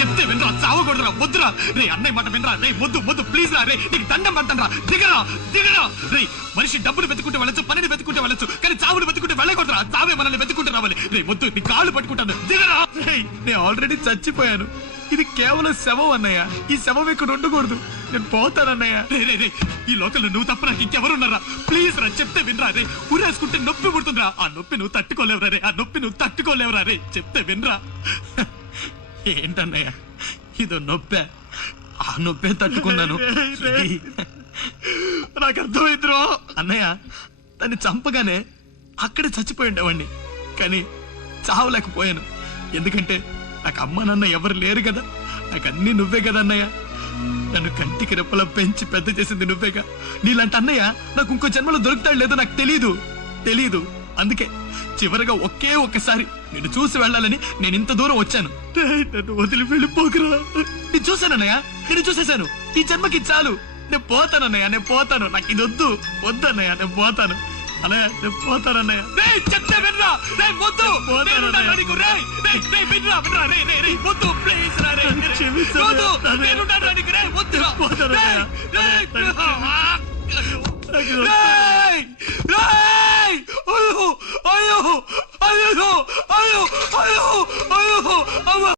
చెప్తే వినరా, చావకూడదురా, వద్దురా రే, అన్నయ్య మాట వినరా రే, వద్దు ప్లీజ్ రా రే, నీకు దండం పడతాను దిగరా రే. మనిషి డబ్బులు వెతుకుంటే వెళ్ళచ్చు, పనిని వెతుకుంటే వెళ్ళచ్చు, కానీ చావుని వెతుకుంటే వెళ్ళకూడదురా. చావే మనల్ని వెతుకుంటే రావాలి రే. వద్దు, నీ కాళ్ళు పట్టుకుంటాను, దిగరా రే. నేను ఆల్రెడీ చచ్చిపోయాను, ఇది కేవలం శవం అన్నయ్య. ఈ శవం ఇక్కడ ఉండకూడదు, నేను పోతానన్నయ్య. రే రే రే, ఈ లోకల్లో నువ్వు తప్ప నాకు ఇంకెవరున్నారా? ప్లీజ్ రా, చెప్తే వినరా రే. ఊరేసుకుంటే నొప్పి పుడుతుందిరా, ఆ నొప్పి నువ్వు తట్టుకోలేవురా రే, ఆ నొప్పి నువ్వు తట్టుకోలేవురా రే. చెప్తే వినరా. ఏంటన్నయ్య, ఇదో నొప్పే, ఆ నొప్పే తట్టుకున్నాను. నాకు అర్థమైందిరో అన్నయ్య. దాన్ని చంపగానే అక్కడే చచ్చిపోయి ఉండేవాడిని, కానీ చావలేకపోయాను. ఎందుకంటే నాకు అమ్మ నాన్న ఎవరు లేరు కదా, నాకు అన్ని నువ్వే కదా అన్నయ్య. నన్ను కంటికి రెప్పలా పెంచి పెద్ద చేసింది నువ్వేగా. నీలాంటి అన్నయ్య నాకు ఇంకో జన్మలో దొరుకుతాడు లేదో నాకు తెలీదు. అందుకే చివరిగా ఒకే ఒక్కసారి నిన్ను చూసి వెళ్ళాలని నేను ఇంత దూరం వచ్చాను. నన్ను వదిలి వెళ్ళిపోకురా. నేను చూశానన్నయ్య, నేను చూసేశాను. ఈ జన్మకి చాలు, నేను పోతానన్నయ్య, నేను పోతాను. నాకు ఇది వద్దన్నయ్య, నేను పోతాను అన్నయ్య, నేను పోతానన్నయ్య. చెప్తే వినరా రే, వద్దు వినరా రే, వద్దు ప్లీజ్ రా రే, వద్దు నేనున్నాను నీకు రే, వద్దురా అయ్యో